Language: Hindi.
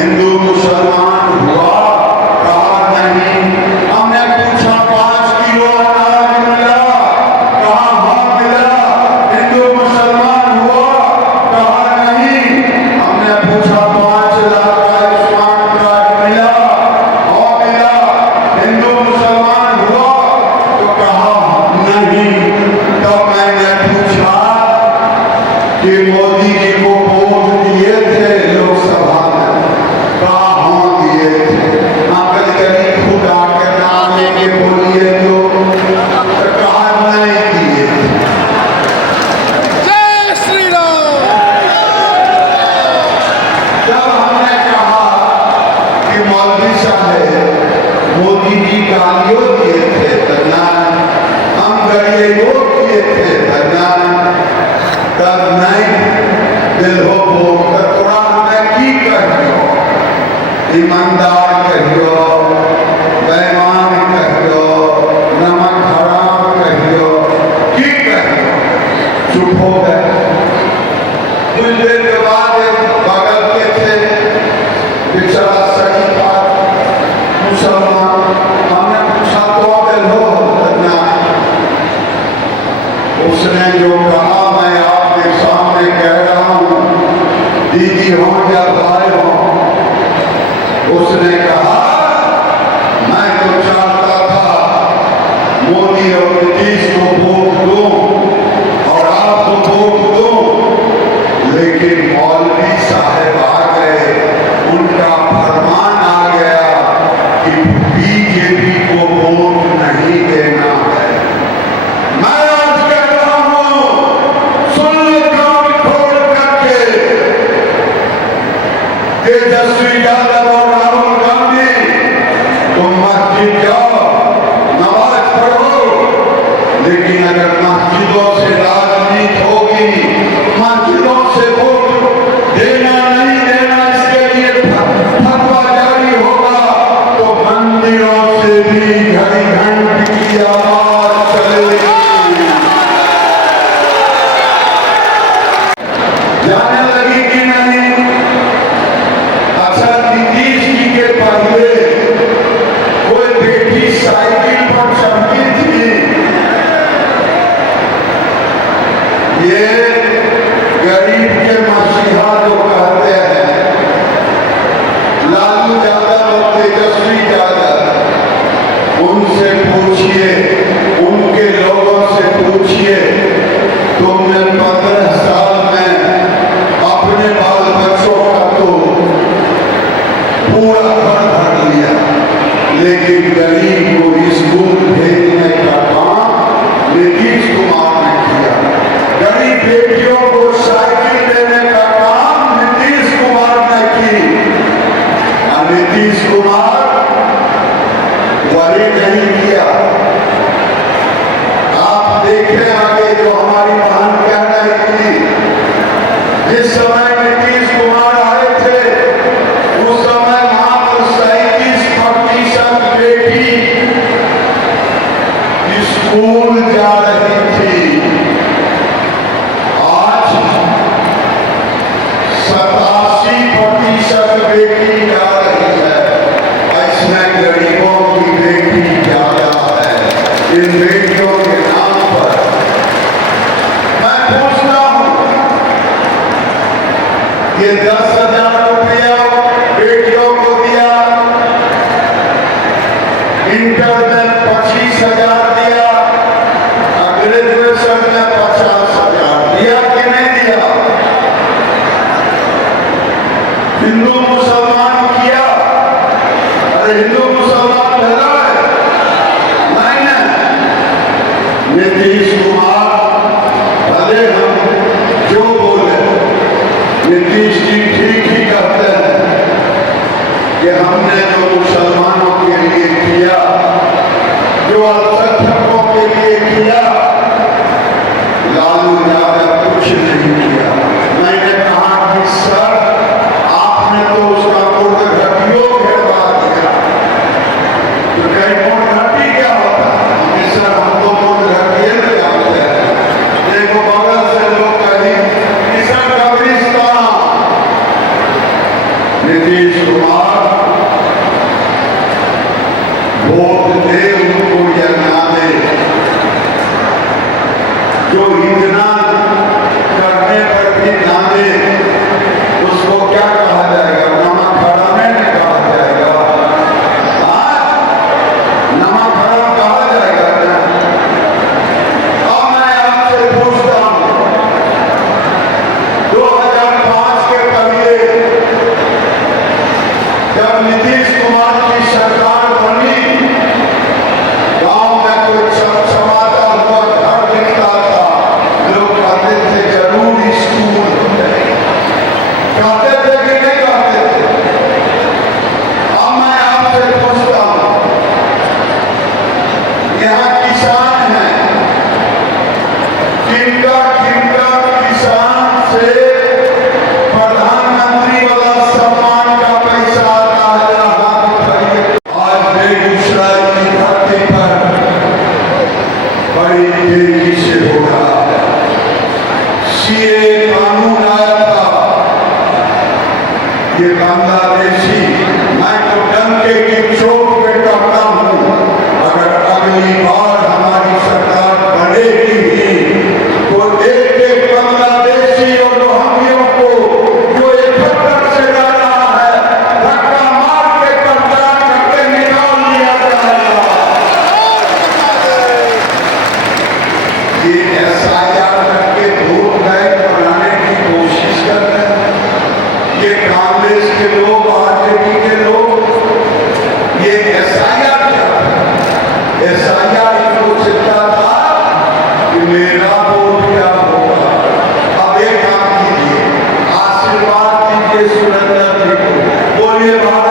हिंदू मुसलमान हुआ? कहा नहीं। हमने पूछा 5 किलो अनाज मिला? कहा हाँ मिला। हिंदू मुसलमान हुआ? कहा नहीं। हमने पूछा 5 लाख का आयुष्मान कार्ड मिला? हाँ मिला। हिंदू मुसलमान हुआ? तो कहा नहीं। तो मैंने पूछा कि मोदी जी को वोट दिए थे लोकसभा में? कहा हाँ दिए थे। कभी कभी खुद आके नाम लेके बोलिए तो कहा नहीं दिए थे। जय श्री राम। जब हमने कहा कि मौलवी साहब मोदी जी गालियों दिए थे धरना, हम गरीबों किए थे धरना, तब नहीं दिल हो बोल थोड़ा हमें की कहियो, ईमानदार कहियो, बेईमान कहियो, नमक हराम कहियो, की कहियो। चुप हो गए। कुछ देर के बाद एक बगल के थे बेचारा शरीफा मुसलमान, हमने पूछा तो दिल हो धरना? उसने जो कहा मैं आपके सामने कह रहा हूं, दीदी हो या भाई हो, उसने कहा मैं तो चाहता था मोदी और नीतीश को वोट दूं और आपको वोट दूं, लेकिन मौलवी साहब आ गए, उनका फरमान आ गया कि बीजेपी को वोट नहीं देना है। मैं आज कह रहा हूं, सुन लो कान खोल करके, तेजस्वी यादव और राहुल गांधी, तुम मस्जिद जाओ, नमाज पढ़ो, लेकिन अगर मस्जिदों से राजनीति होगी, मस्जिदों से वोट देना नहीं देना इसके लिए फतवा जारी होगा, तो मंदिरों से भी घड़ी घंटी की आवाज चलेगी। जाने लगी कि नहीं? अच्छा, नीतीश जी के पहले कोई बेटी साइकिल पर चढ़ती थी? ये गरीब के मसीहा जो कहते हैं लालू यादव और तेजस्वी यादव, उनसे पूछिए, उनके लोगों से पूछिए, तुमने 15 साल में अपने बाल बच्चों का तो पूरा घर भर लिया, लेकिन गरीब को स्कूल भेजने का काम नीतीश कुमार ने किया। गरीब बेटियों को साइकिल देने का काम नीतीश कुमार ने की। और नीतीश कुमार वही नहीं किया। आप देखें आगे जो हमारी बहन कह रही थी, जिस समय नीतीश कुमार आए थे उस समय मात्र 37% बेटी स्कूल जा रही थी। आज 87% बेटी जा रही है। इसमें गरीबों की बेटी ज्यादा है। इन बेटियों के नाम पर मैं पूछता हूं, ये 10,000 रुपया बेटियों को दिया, इंटर में 25,000 दिया, ग्रेजुएशन में 50,000 दिया कि नहीं दिया? हिंदू मुसलमान किया? अरे हिंदू मुसलमान भला है? नहीं ना। नीतीश कुमार भले हम जो बोले, नीतीश जी ठीक ही कहते हैं कि हमने जो मुसलमानों के लिए किया, जो अल्पसंख्यकों के लिए किया, लालू यादव कुछ नहीं किया। मैंने कहा कि सर आपने तो उसका घटियों घेरवा दिया। तो कहीं घटी क्या होता है? हमेशा हम तो घटिए में जाते हैं। देखो बगल से लोग कहीं किसान कब्रिस्तान, नीतीश जब नीतीश कुमार की सरकार बनी, गांव में कोई चमचमाता हुआ घर दिखता था, लोग कहते थे जरूर स्कूल है। कहते थे कि नहीं कहते थे? अब मैं आपसे पूछता हूं, यहाँ किसान हैं, किनका किसान से प्रधानमंत्री वाला सम्मान का पैसा आता है? हाथ उठाइए। आज बेगूसराय की धरती पर बड़ी तेजी से हो रहा है। सीए कानून आया था, ये बांग्लादेशी, मैं तो डंके की चोट पे कहता हूं, अगर अगली बार हमारी सरकार बढ़ेगी तो एक बांग्लादेशी और रोहिंग्यों को जो 71 से रह रहा है, धक्का मार के कब्जा करके निकाल दिया जाएगा। ये एसआईआर करके वोट बैंक बनाने की कोशिश कर रहे हैं। ये कांग्रेस के लोग, आरजेडी के लोग, ये एसआईआर क्या है? एसआईआर इनको चिंता था कि मेरा वोट क्या होगा। अब एक काम कीजिए, आशीर्वाद दीजिए सुरेंद्र जी को, बोलिए भारत